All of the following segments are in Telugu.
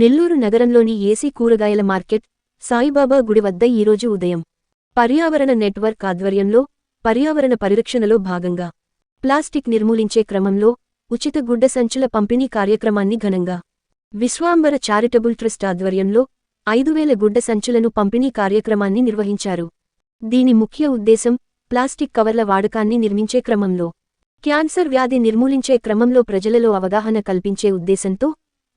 నెల్లూరు నగరంలోని ఏసీ కూరగాయల మార్కెట్ సాయిబాబా గుడి వద్ద ఈరోజు ఉదయం. పర్యావరణ నెట్వర్క్ ఆధ్వర్యంలో పర్యావరణ పరిరక్షణలో భాగంగా. ప్లాస్టిక్ నిర్మూలించే క్రమంలో ఉచిత గుడ్డ సంచుల పంపిణీ కార్యక్రమాన్ని ఘనంగా. విశ్వాంబర చారిటబుల్ ట్రస్ట్ ఆధ్వర్యంలో ఐదు వేల గుడ్డ సంచులను పంపిణీ కార్యక్రమాన్ని నిర్వహించారు. దీని ముఖ్య ఉద్దేశం ప్లాస్టిక్ కవర్ల వాడకాన్ని నిర్మించే క్రమంలో. క్యాన్సర్ వ్యాధి నిర్మూలించే క్రమంలో ప్రజలలో అవగాహన కల్పించే ఉద్దేశంతో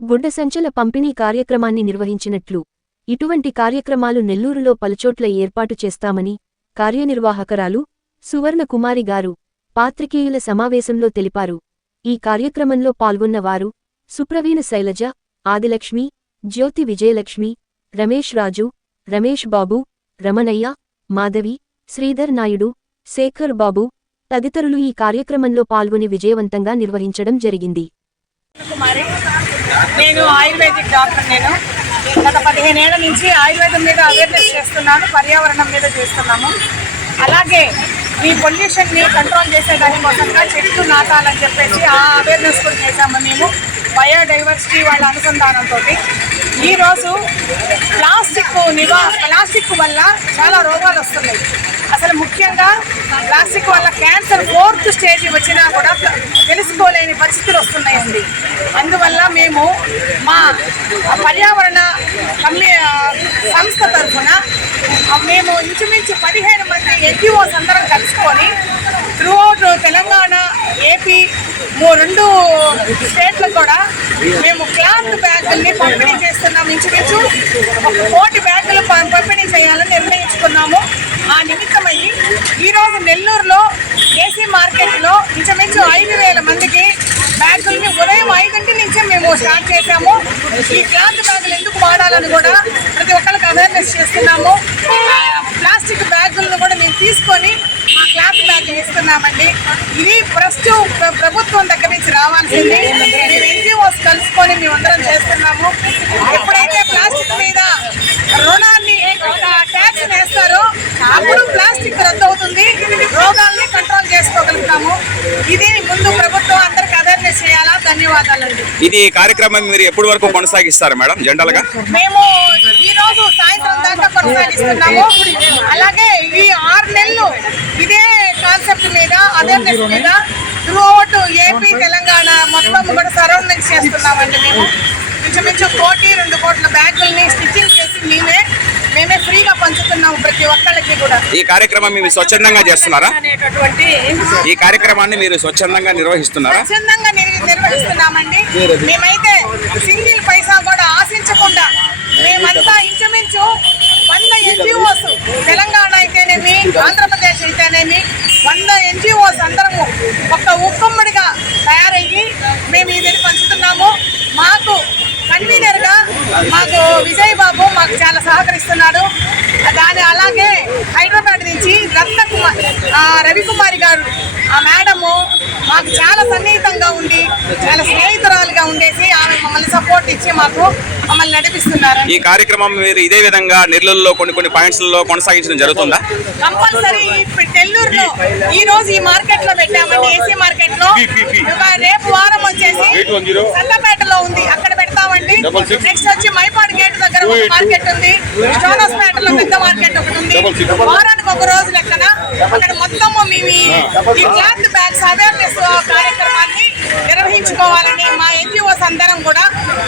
గుడ్డ సంచుల పంపిణీ కార్యక్రమాన్ని నిర్వహించినట్లు ఇటువంటి కార్యక్రమాలు నెల్లూరులో పలుచోట్ల ఏర్పాటు చేస్తామని కార్యనిర్వాహకరాలు సువర్ణకుమారి గారు పాత్రికేయుల సమావేశంలో తెలిపారు. ఈ కార్యక్రమంలో పాల్గొన్నవారు సుప్రవీణ శైలజ ఆదిలక్ష్మి జ్యోతి విజయలక్ష్మి రమేష్ రాజు రమేష్ బాబు రమణయ్య మాధవి శ్రీధర్ నాయుడు శేఖర్ బాబు తదితరులు ఈ కార్యక్రమంలో పాల్గొని విజయవంతంగా నిర్వహించడం జరిగింది. కుమారి నేను ఆయుర్వేదిక్ డాక్టర్ నేను. గత పదిహేనేళ్ళ నుంచి ఆయుర్వేదం మీద అవేర్నెస్ చేస్తున్నాను పర్యావరణం మీద చేస్తున్నాము అలాగే ఈ పొల్యూషన్ని కంట్రోల్ చేసే దానికోసంగా చెట్లు నాటాలని చెప్పేసి ఆ అవేర్నెస్ కూడా చేశాము మేము బయోడైవర్సిటీ వాళ్ళ అనుసంధానంతో ఈరోజు ప్లాస్టిక్ నివా ప్లాస్టిక్ వల్ల చాలా రోగాలు వస్తున్నాయి. ప్లాస్టిక్ వల్ల క్యాన్సర్ ఫోర్త్ స్టేజ్ వచ్చినా కూడా తెలుసుకోలేని పరిస్థితులు వస్తున్నాయండి. అందువల్ల మేము మా పర్యావరణ కమ్మి సంస్థ తరఫున మేము ఇంచుమించు పదిహేను మంది ఎన్జిఓస్ అందరం కలుసుకొని త్రూఅవుట్ తెలంగాణ ఏపీ మూ- రెండు స్టేట్లు కూడా మేము క్లాత్ బ్యాగుల్ని పంపిణీ చేస్తున్నాం. ఇంచుమించు ఒక కోటి బ్యాగులు పంపిణీ చేయాలని నిర్ణయించుకున్నాము. ఆ నిమిత్తమై ఈరోజు నెల్లూరులో ఏసీ మార్కెట్లో ఇంచుమించు ఐదు వేల మందికి బ్యాగుల్ని ఉదయం ఐదింటి నుంచే మేము స్టార్ట్ చేశాము. ఈ క్లాత్ బ్యాగులు ఎందుకు వాడాలని కూడా ప్రతి ఒక్కరికి అవేర్నెస్ చేస్తున్నాము. ప్లాస్టిక్ బ్యాగులను కూడా మేము తీసుకొని మా క్లాత్ బ్యాగులు ఇస్తున్నామండి ఇది ఫస్ట్ ప్రభుత్వం దగ్గర నుంచి రావాల్సింది. మేము ఎన్జిఓస్ కలుసుకొని మేమందరం చేస్తున్నాము. ఎప్పుడైతే ప్లాస్టిక్ మీద ముందు ప్రభుత్వం అందరికి అవేర్నెస్ చేయాలా? ధన్యవాదాలండి. ఇది కార్యక్రమం మీరు ఎప్పటి వరకు కొనసాగిస్తారు మేడం జనరల్గా మేము ఈ రోజు సాయంత్రం దాకా కొనసాగిస్తున్నాము. అలాగే ఈ ఆరు నెలలు ఇదే కాన్సెప్ట్ మీద అవేర్నెస్ మీద త్రూఅవుట్ ఏపీ తెలంగాణ మొత్తం కూడా సరౌండింగ్స్ చేస్తున్నామండి మేము. ఇంచుమించు కోటి రెండు కోట్ల బ్యాగుల్ని స్టిచ్చింగ్ చేసి మేమే మేమే ఫ్రీగా పంచుతున్నాము ప్రతి ఒక్కళ్ళకి కూడా. ఈ కార్యక్రమం మీరు స్వచ్ఛందంగా చేస్తున్నారా? అనేటటువంటి ఈ కార్యక్రమాన్ని మీరు స్వచ్ఛందంగా నిర్వహిస్తున్నారా? స్వచ్ఛందంగా నిర్- నిర్వహిస్తున్నామండి. మేమైతే సింగిల్ పైసా కూడా ఆశించకుండా మేమంతా ఇంచుమించు వంద ఎన్జిఓస్ తెలంగాణ అయితేనేమి ఆంధ్రప్రదేశ్ అయితేనేమి వంద ఎన్జిఓస్ అందరము ఒక ఉక్కమ్మడిగా తయారయ్యి మేము ఇది పంచుతున్నాము మాకు కన్వీనర్గా మాకు విజయ్ బాబు మాకు చాలా సహకరిస్తున్నాడు. దాని అలాగే హైదరాబాద్ నుంచి రత్న కుమార్ ఆ, రవికుమారి గారు ఆ మేడము మాకు చాలా సన్నిహితంగా ఉండి చాలా స్నేహితురాలుగా ఉండేసి ఆమె మమ్మల్ని సపోర్ట్ ఇచ్చి మాకు మమ్మల్ని నడిపిస్తున్నారు. ఈ కార్యక్రమం మీరు ఇదే విధంగా నెల్లూరులో కొన్ని కొన్ని పాయింట్స్లో కొనసాగించడం జరుగుతుందా? కంపల్సరీ ఇప్పుడు నెల్లూరులో ఈ రోజు ఈ మార్కెట్లో పెట్టామండి ఏసీ మార్కెట్లో రేపు వారం వచ్చేసి సల్లపేటలో ఉంది. అక్కడ నెక్స్ట్ వచ్చి మైపాడు గేట్ దగ్గర ఒక మార్కెట్ ఉంది. స్టోనస్ పేటలో పెద్ద మార్కెట్ ఒకటి ఉంది. వారానికి ఒక రోజు లెక్కన అక్కడ మొత్తము మేము ఈ- ఈ క్లాత్ బ్యాగ్స్ అవేర్నెస్ కార్యక్రమాన్ని నిర్వహించుకోవాలని మా ఎన్జిఓస్ అందరం కూడా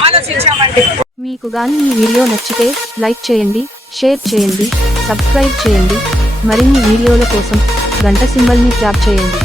ఆలోచించామండి. మీకు గాని ఈ వీడియో నచ్చితే లైక్ చేయండి షేర్ చేయండి సబ్స్క్రైబ్ చేయండి. మరిన్ని వీడియోల కోసం గంట సింబల్ని ట్యాప్ చేయండి.